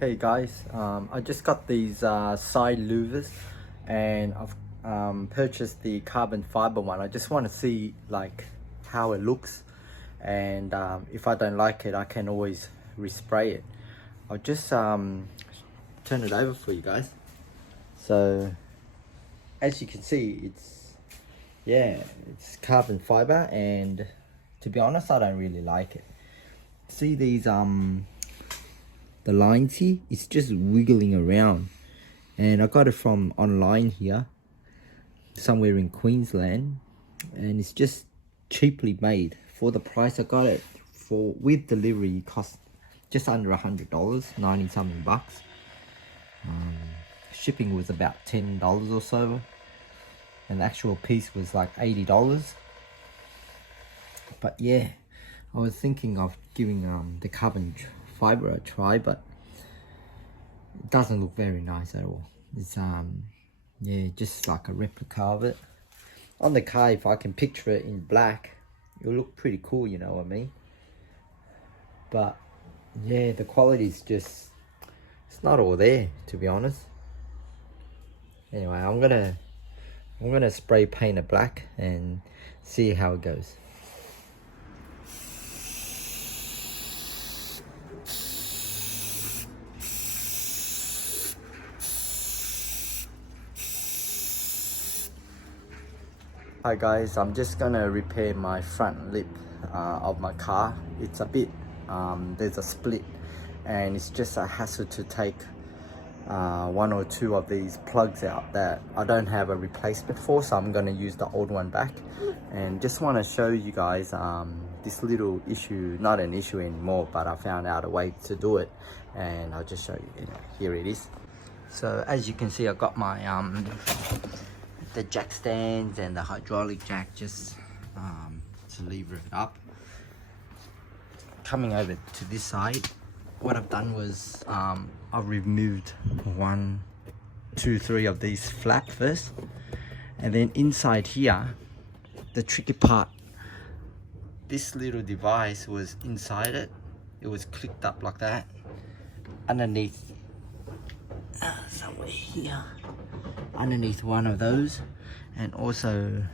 Hey guys, I just got these side louvers and I've purchased the carbon fiber one. I just want to see like how it looks, and if I don't like it I can always respray it. I'll just turn it over for you guys. So as you can see, it's carbon fiber, and to be honest I don't really like it. See these the lines here, it's just wiggling around, and I got it from online here somewhere in Queensland, and it's just cheaply made. For the price I got it for, with delivery, it cost just under $100, 90 something bucks. Shipping was about $10 or so, and the actual piece was like $80. But yeah, I was thinking of giving the carbon fiber a try, but it doesn't look very nice at all. It's yeah, just like a replica of it. On the car, if I can picture it in black, it'll look pretty cool, you know what I mean? But yeah, the quality is just, it's not all there, to be honest. Anyway, I'm gonna spray paint it black and see how it goes. Hi guys, I'm just gonna repair my front lip of my car. It's a bit, there's a split, and it's just a hassle to take one or two of these plugs out that I don't have a replacement for, so I'm gonna use the old one back. And just want to show you guys this little issue, not an issue anymore, but I found out a way to do it, and I'll just show you. Here it is. So as you can see, I got my the jack stands and the hydraulic jack just to lever it up. Coming over to this side, what I've done was I've removed 1, 2, 3 of these flat first, and then inside here, the tricky part, this little device was inside it. It was clicked up like that underneath somewhere here, underneath one of those. And also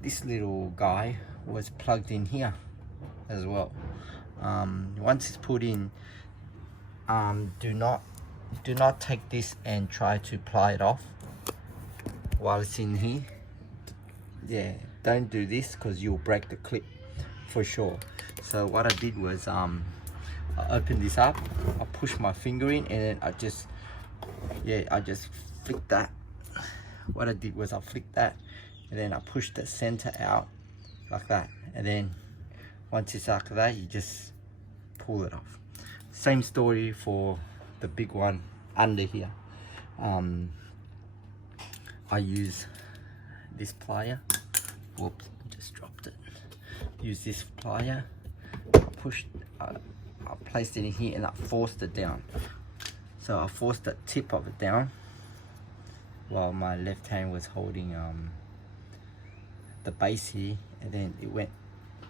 this little guy was plugged in here as well. Once it's put in, do not take this and try to pry it off while it's in here. Yeah, don't do this because you'll break the clip for sure. So what I did was I opened this up, I pushed my finger in, and then I just flicked that. What I did was I flicked that, and then I pushed the center out like that, and then once it's like that, you just pull it off. Same story for the big one under here. I use this plier. Whoops, I just dropped it. Use this plier, I placed it in here and I forced it down. So I forced the tip of it down while my left hand was holding the base here, and then it went,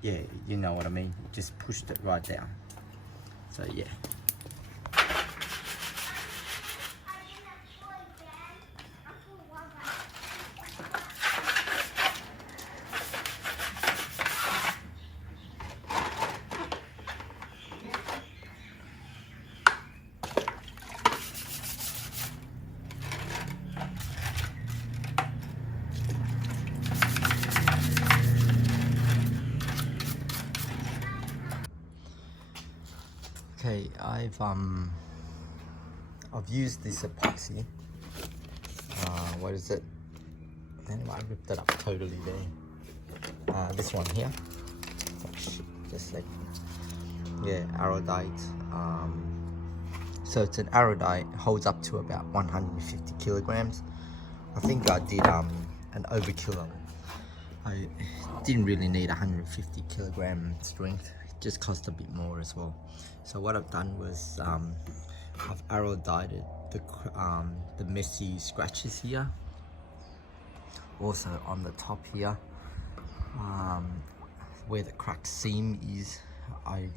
yeah, you know what I mean, it just pushed it right down. So yeah. Okay, I've used this epoxy. What is it? Anyway, I ripped it up totally there. This one here. Oh shit, just like, yeah, Aerodite. So it's an Aerodite, holds up to about 150 kilograms. I think I did an overkill on it. I didn't really need 150 kilogram strength. It just cost a bit more as well. So what I've done was I've Aerodited the messy scratches here. Also on the top here, where the cracked seam is, I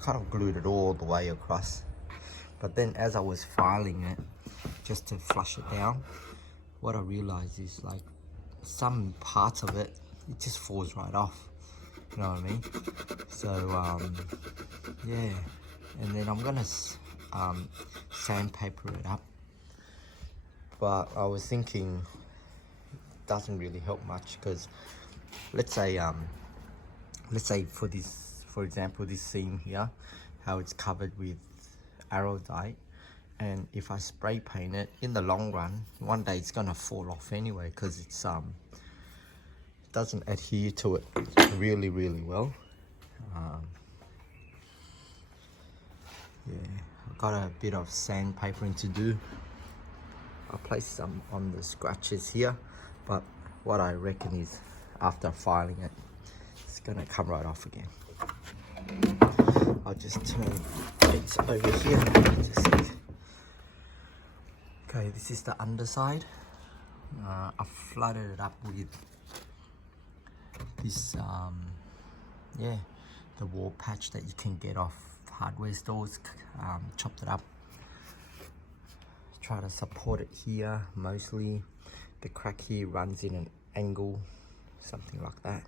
kind of glued it all the way across. But then as I was filing it, just to flush it down, what I realized is like some parts of it, it just falls right off. You know what I mean? So yeah, and then I'm gonna sandpaper it up. But I was thinking it doesn't really help much, because let's say for this, for example, this seam here, how it's covered with arrow dye, and if I spray paint it, in the long run, one day it's gonna fall off anyway, because it's it doesn't adhere to it really well. Yeah, I've got a bit of sandpapering to do. I'll place some on the scratches here, but what I reckon is after filing it, it's gonna come right off again. I'll just turn it over here. Okay, this is the underside. I flooded it up with this, yeah, the wall patch that you can get off hardware stores. Chopped it up. Try to support it here mostly. The crack here runs in an angle, something like that.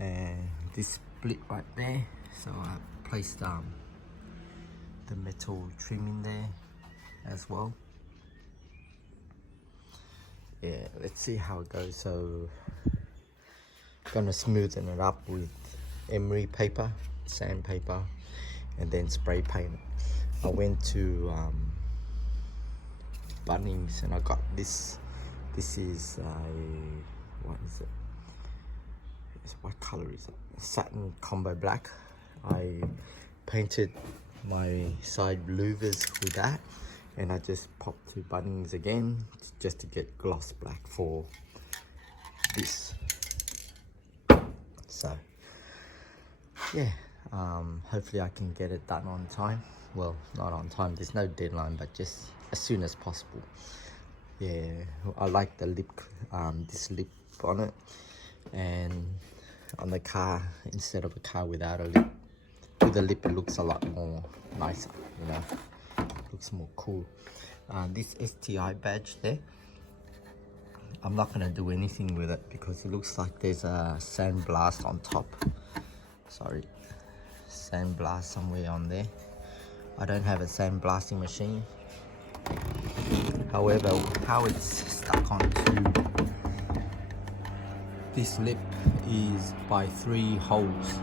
And this split right there, so I placed the metal trim in there as well. Yeah, let's see how it goes. So gonna smoothen it up with emery paper, sandpaper, and then spray paint it. I went to Bunnings and I got this. This is a, what is it? What color is it? Satin combo black. I painted my side louvers with that, and I just popped to Bunnings again just to get gloss black for this. So yeah, hopefully I can get it done on time. Well, not on time, there's no deadline, but just as soon as possible. Yeah, I like the lip, this lip on it, and on the car, instead of a car without a lip, with a lip it looks a lot more nicer, you know, looks more cool. This STI badge there, I'm not gonna do anything with it because it looks like there's a sandblast on top. Sorry, sandblast somewhere on there. I don't have a sandblasting machine. However, how it's stuck onto this lip is by 3 holes.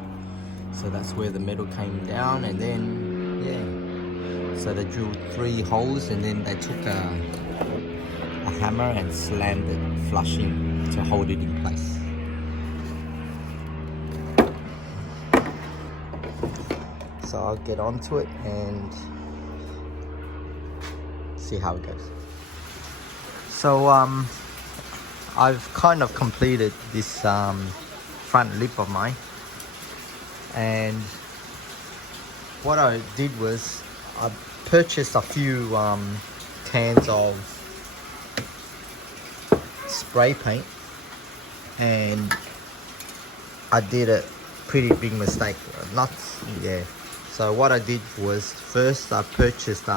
So that's where the metal came down, and then yeah. So they drilled 3 holes, and then they took a hammer and slammed it flushing to hold it in place. So I'll get onto it and see how it goes. So I've kind of completed this front lip of mine, and what I did was I purchased a few cans of spray paint, and I did a pretty big mistake. So what I did was, first I purchased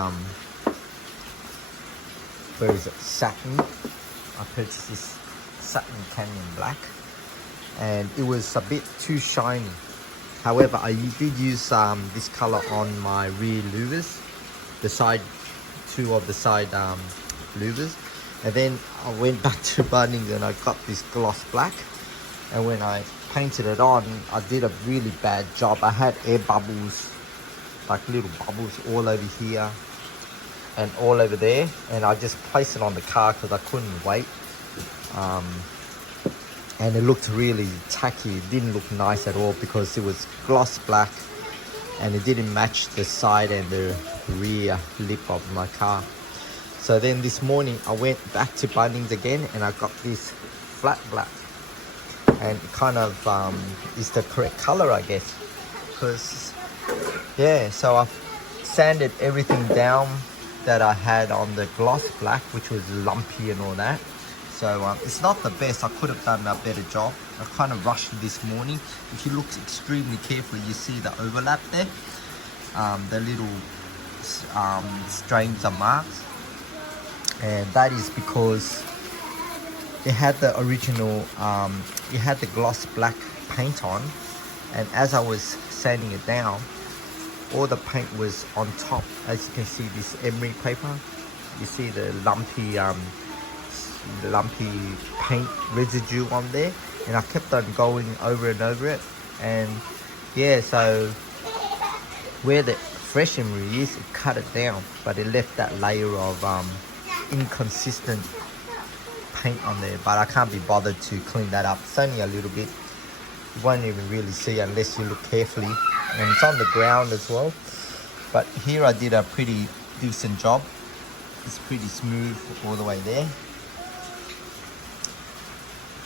where is it, satin. I purchased this satin Canyon black, and it was a bit too shiny. However, I did use this color on my rear louvers, the side, 2 of the side louvers, and then I went back to Bunnings and I got this gloss black, and when I painted it on, I did a really bad job. I had air bubbles, like little bubbles all over here and all over there, and I just placed it on the car because I couldn't wait. And it looked really tacky. It didn't look nice at all because it was gloss black and it didn't match the side and the rear lip of my car. So then this morning I went back to Bunnings again and I got this flat black, and it kind of is the correct color, I guess, because yeah. So I sanded everything down that I had on the gloss black, which was lumpy and all that. So it's not the best. I could have done a better job. I kind of rushed this morning. If you look extremely carefully, you see the overlap there. The little strains of marks. And that is because it had the original, it had the gloss black paint on. And as I was sanding it down, all the paint was on top. As you can see, this emery paper, you see the lumpy paint residue on there, and I kept on going over and over it. And yeah, so where the fresh emery is, it cut it down, but it left that layer of inconsistent paint on there. But I can't be bothered to clean that up. It's only a little bit. You won't even really see unless you look carefully, and it's on the ground as well. But here I did a pretty decent job. It's pretty smooth all the way there.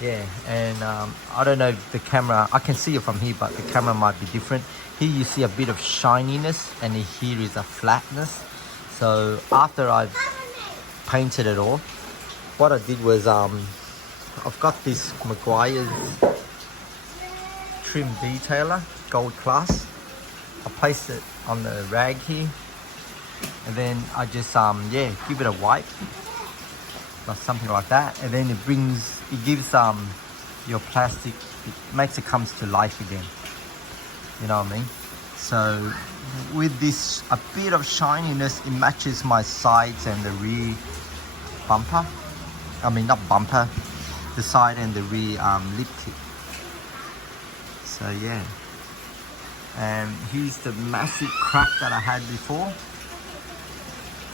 Yeah, and I don't know if the camera, I can see it from here, but the camera might be different. Here you see a bit of shininess, and here is a flatness. So after I've painted it all, what I did was I've got this Maguire's trim detailer, gold class. I placed it on the rag here, and then I just give it a wipe, or something like that, and then it gives your plastic, it makes it comes to life again, you know what I mean? So with this a bit of shininess, it matches my sides and the rear bumper, I mean not bumper, the side and the rear lip kit. So yeah, and here's the massive crack that I had before.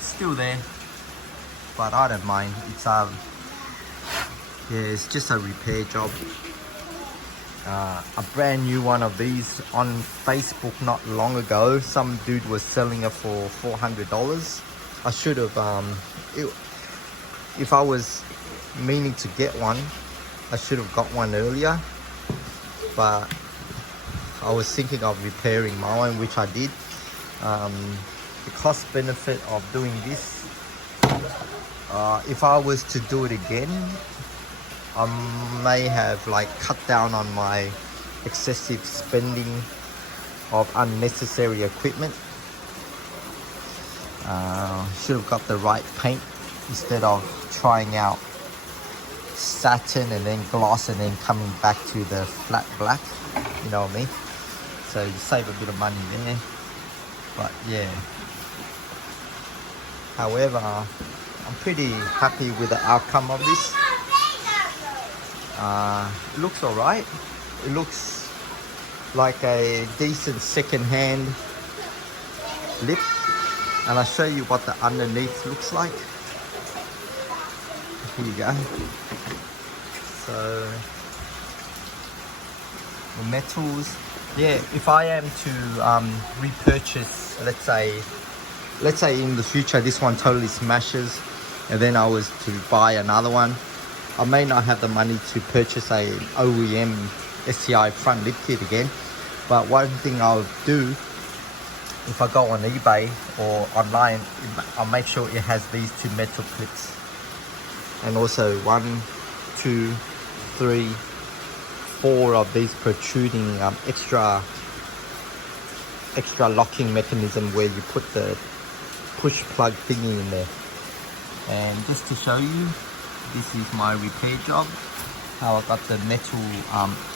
Still there, but I don't mind. It's it's just a repair job. A brand new one of these on Facebook not long ago. Some dude was selling it for $400. I should have if I was meaning to get one, I should have got one earlier, but I was thinking of repairing my own, which I did. The cost benefit of doing this, if I was to do it again, I may have like cut down on my excessive spending of unnecessary equipment. Should have got the right paint instead of trying out satin and then gloss and then coming back to the flat black, you know what I mean? So you save a bit of money there. But yeah, however, I'm pretty happy with the outcome of this. It looks alright. It looks like a decent second-hand lip, and I'll show you what the underneath looks like. Here you go. So the metals. Yeah, if I am to repurchase, let's say in the future this one totally smashes, and then I was to buy another one, I may not have the money to purchase a OEM STI front lip kit again. But one thing I'll do, if I go on eBay or online, I'll make sure it has these two metal clips, and also 1, 2, 3, 4 of these protruding extra locking mechanism where you put the push plug thingy in there. And just to show you, this is my repair job, how I got the metal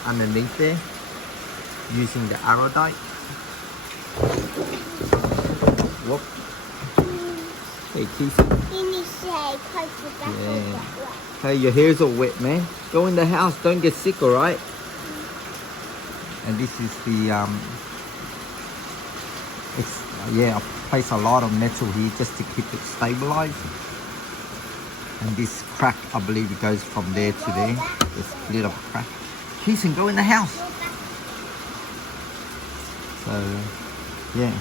underneath there using the Aerodite. Whoop. Hey Keith. Yeah. Hey, your hair's all wet, man. Go in the house, don't get sick, alright? And this is the I place a lot of metal here just to keep it stabilized. And this crack, I believe it goes from there to there. This little crack. Keeson, go in the house. So yeah.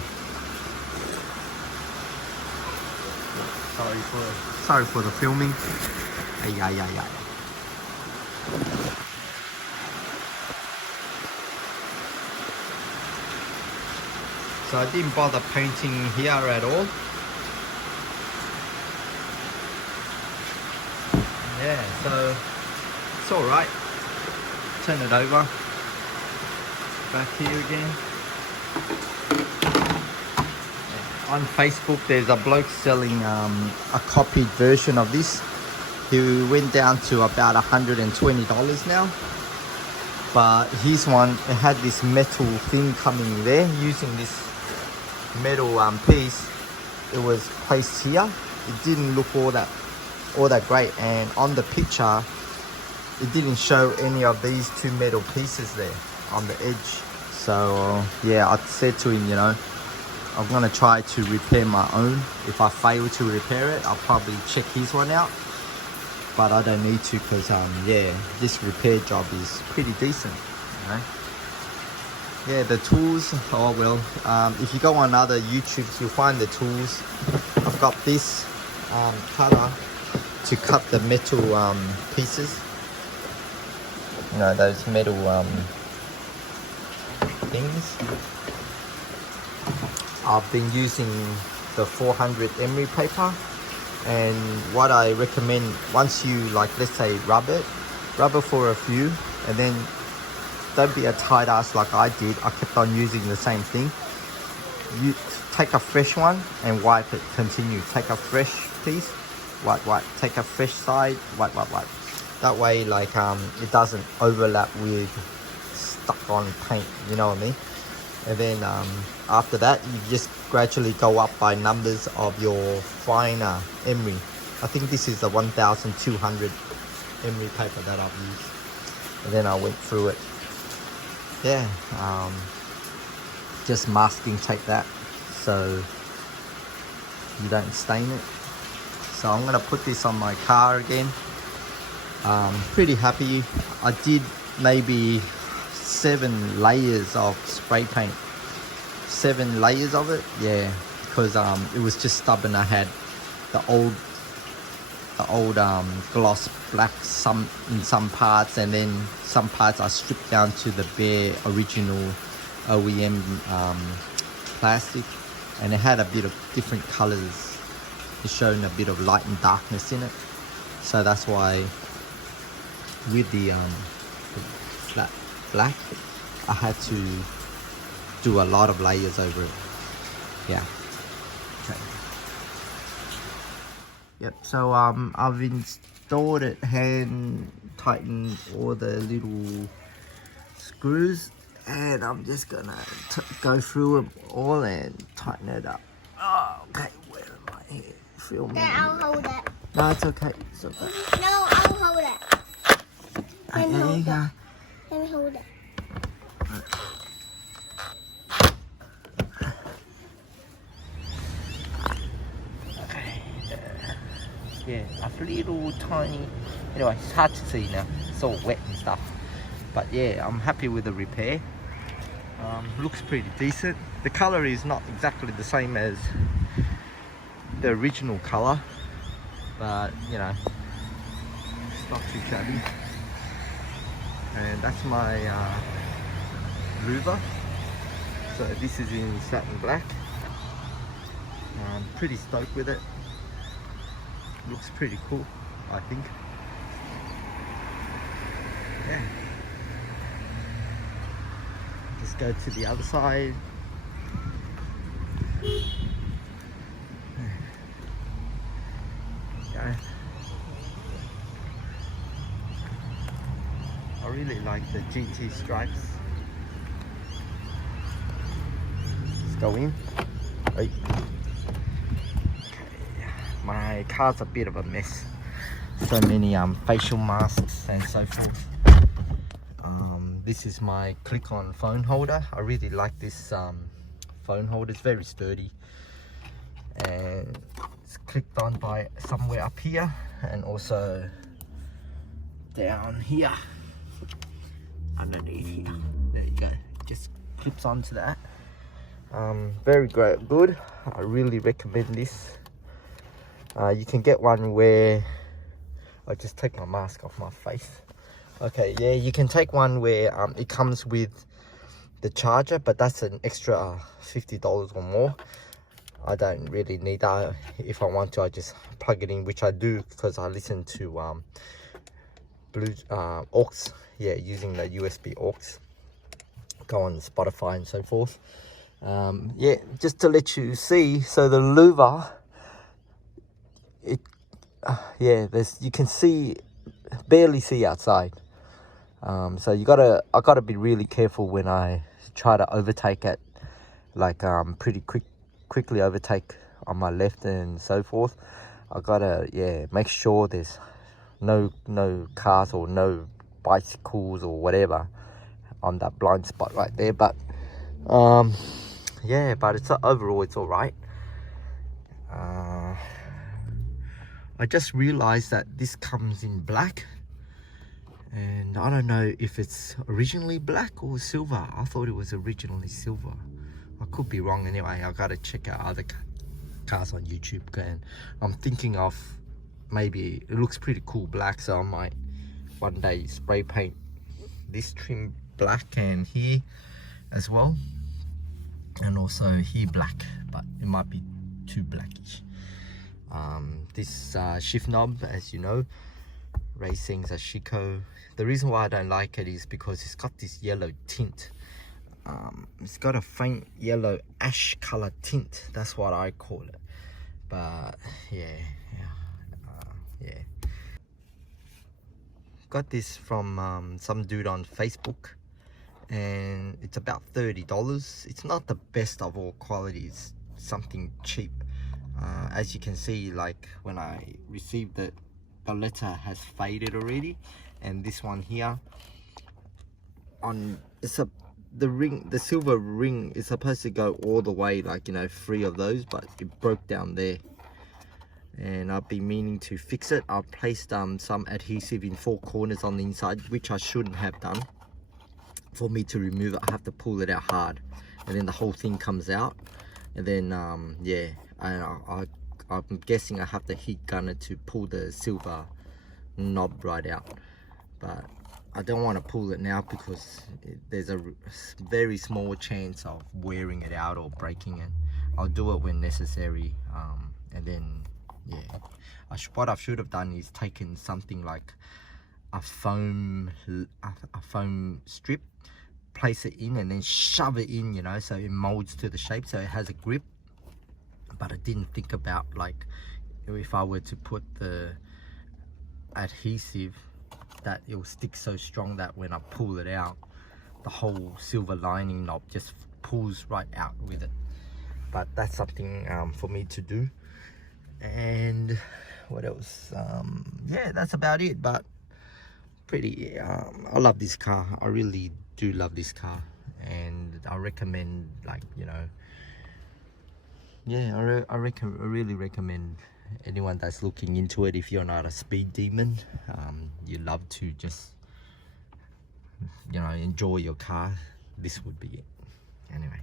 Sorry for the filming. Yeah. So I didn't bother painting here at all. And Yeah, so it's all right. Turn it over. Back here again. On Facebook, there's a bloke selling a copied version of this. He went down to about $120 now. But his one, it had this metal thing coming there. Using this metal piece, it was placed here. It didn't look all that great, and on the picture, it didn't show any of these two metal pieces there on the edge. So yeah, I said to him, you know, I'm gonna try to repair my own. If I fail to repair it, I'll probably check his one out, but I don't need to, because yeah, this repair job is pretty decent, you know. Yeah, the tools, oh well, if you go on other YouTubes, you'll find the tools. I've got this cutter to cut the metal pieces, you know, those metal things. I've been using the 400 emery paper, and what I recommend, once you, like, let's say rub it for a few, and then don't be a tight ass like I did. I kept on using the same thing. You take a fresh one and wipe it, continue. Take a fresh piece, wipe. Take a fresh side, wipe. That way, like, it doesn't overlap with stuck on paint, you know what I mean? And then after that, you just gradually go up by numbers of your finer emery. I think this is the 1200 emery paper that I've used. And then I went through it. Yeah, just masking tape that so you don't stain it. So I'm gonna put this on my car again. Pretty happy. I did maybe 7 layers of spray paint. 7 layers of it, yeah, because it was just stubborn. I had the old gloss black in some parts, and then some parts I stripped down to the bare original OEM plastic, and it had a bit of different colors. It's showing a bit of light and darkness in it, so that's why with the flat black I had to do a lot of layers over it. Yeah. Okay. Yep, so I've installed it, hand tightened all the little screws, and I'm just gonna go through them all and tighten it up. Oh, okay, where am I here? Filming. Yeah, I'll hold it. No, it's okay. It's okay. No, I'll hold it. Okay, there you go. Let me hold it. Yeah, a little tiny, anyway, it's hard to see now, it's all wet and stuff, but yeah, I'm happy with the repair. Looks pretty decent. The color is not exactly the same as the original color, but you know, it's not too shabby. And that's my louver. So this is in satin black. I'm pretty stoked with it. Looks pretty cool, I think. Yeah. Just go to the other side. Yeah. I really like the GT stripes. Let's go in. Right. My car's a bit of a mess. So many facial masks and so forth. This is my click-on phone holder. I really like this phone holder. It's very sturdy, and it's clicked on by somewhere up here, and also down here underneath here. There you go. Just clips onto that. Very great, good. I really recommend this. You can get one where I'll just take my mask off my face. Okay, yeah, you can take one where it comes with the charger, but that's an extra $50 or more. I don't really need that. If I want to, I just plug it in, which I do because I listen to blue aux, yeah, using the USB aux. Go on Spotify and so forth. Yeah, just to let you see, so the louver, it yeah, you can barely see outside. So I gotta be really careful when I try to overtake it, like pretty quickly overtake on my left and so forth. I gotta make sure there's no cars or no bicycles or whatever on that blind spot right there. But yeah, but overall it's all right. I just realized that this comes in black, and I don't know if it's originally black or silver. I thought it was originally silver. I could be wrong. Anyway, I gotta check out other cars on YouTube, and I'm thinking of maybe it looks pretty cool black, so I might one day spray paint this trim black and here as well, and also here black, but it might be too blackish. This shift knob, as you know, Racing's a Chico. The reason why I don't like it is because it's got this yellow tint. It's got a faint yellow ash color tint, that's what I call it. But yeah. Got this from some dude on Facebook, and it's about $30. It's not the best of all qualities, something cheap. As you can see, like when I received it, the letter has faded already, and this one here the silver ring is supposed to go all the way, like, you know, 3 of those, but it broke down there, and I've been meaning to fix it. I've placed some adhesive in 4 corners on the inside, which I shouldn't have done. For me to remove it, I have to pull it out hard, and then the whole thing comes out, and then yeah, I'm guessing I have to heat gun it to pull the silver knob right out. But I don't want to pull it now because there's a very small chance of wearing it out or breaking it. I'll do it when necessary, and then yeah, what I should have done is taken something like a foam strip, place it in, and then shove it in, you know, so it molds to the shape, so it has a grip. But I didn't think about, like, if I were to put the adhesive, that it will stick so strong that when I pull it out, the whole silver lining knob just pulls right out with it. But that's something for me to do. And what else? Yeah, that's about it. But pretty I love this car. I really do love this car, and I recommend, like, you know, yeah, I really recommend anyone that's looking into it. If you're not a speed demon, you love to just, you know, enjoy your car, this would be it. Anyway.